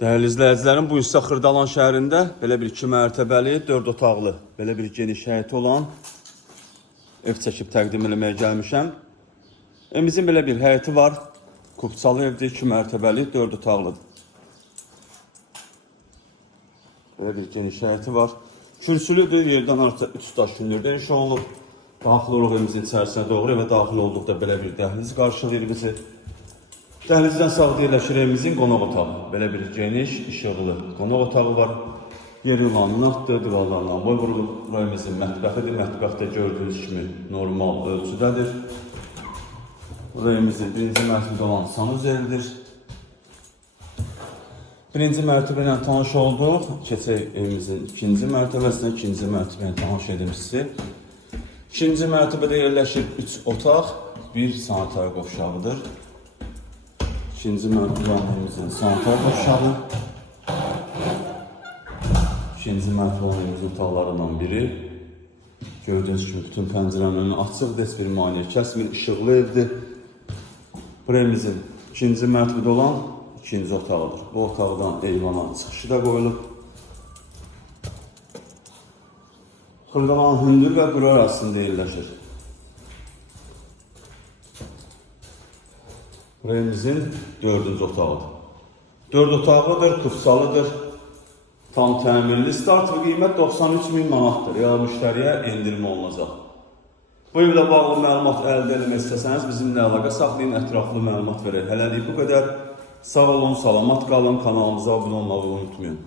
Dəyərli izləyicilərim, bu isə Xırdalan şəhərində belə bir 2 mərtəbəli, 4 otaqlı, belə bir geniş həyəti olan ev çəkib təqdim eləməyə gəlmişəm. Evimizin belə bir həyəti var. Kupçalı evdir, 2 mərtəbəli, 4 otaqlıdır. Belə bir geniş həyəti var. Kürsülüdür, yerdən artıq 3 daş hündürdə iş olunub. Daxil oluq evimizin içərisinə doğru və daxil olduqda belə bir dəhliz qarşılayır bizi. Dəhlizdən sağda yerləşir evimizin qonaq otağı. Belə bir geniş, işıqlı qonaq otağı var. Yeri laminatdır, divarlarla boy vurulub. Evimizin mətbəxidir. Mətbəxdə gördüyünüz kimi normal ölçüdədir. Evimizin birinci mərtəbədə olan sanuzelidir. Birinci mərtəbə ilə tanış olduq. Keçək evimizin ikinci mərtəbəsinə, ikinci mərtəbə ilə tanış edim sizi. İkinci mərtəbədə yerləşir 3 otaq, 1 sanitar qovşağıdır. İkinci mərtəbəmizin sanitar qovşağı. İkinci mərtəbəmizin otaqlarından biri. Gördüyünüz kimi bütün pəncərənin önü açıqdır, heç bir maneə kəsmir, işıqlı evdir. Bu evimizin ikinci mərtəbədə olan ikinci otağıdır. Bu otaqdan eyvana çıxışı da qoyulub. Xırdalan hündür və quru arasında yerləşir. Bu evimizin 4-cü otağıdır. 4 otaqlıdır, kupçalıdır. Tam təmirli. Start və qiymət 93.000 manatdır. Ya müştəriyə endirmə olunacaq. Bu evlə bağlı məlumat əldə etmək istəsəniz bizimlə əlaqə saxlayın, ətraflı məlumat verək. Hələlik bu qədər. Sağ olun, salamat qalın, kanalımıza abunə olmağı unutmayın.